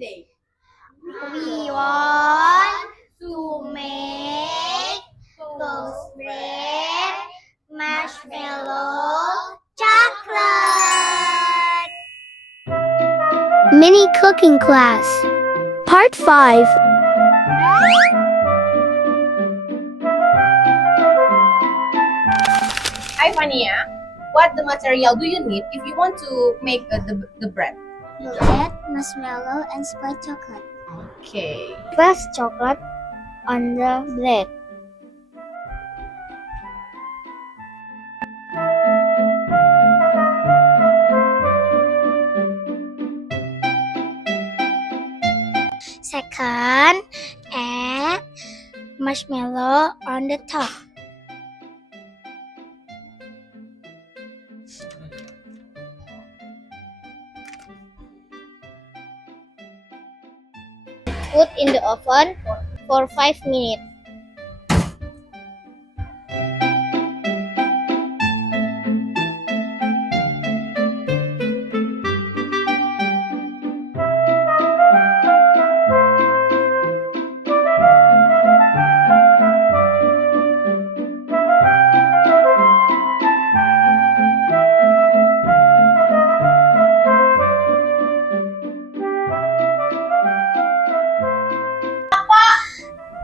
today? We want to make toast bread, marshmallow, chocolate. Mini cooking class. Part 5. Hi, Vania. What the material do you need if you want to make the bread? Bread, marshmallow, and spoiled chocolate. Okay. First chocolate on the bread. Second, add marshmallow on the top. Put in the oven for 5 minutes.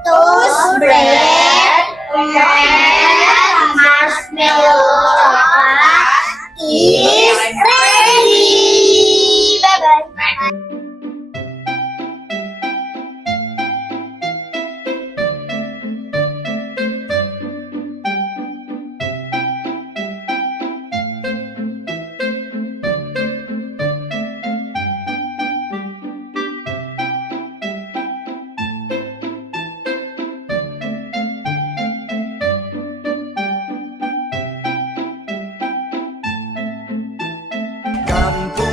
Toast bread and marshmallow chocolate is ready. Bye-bye. Kampung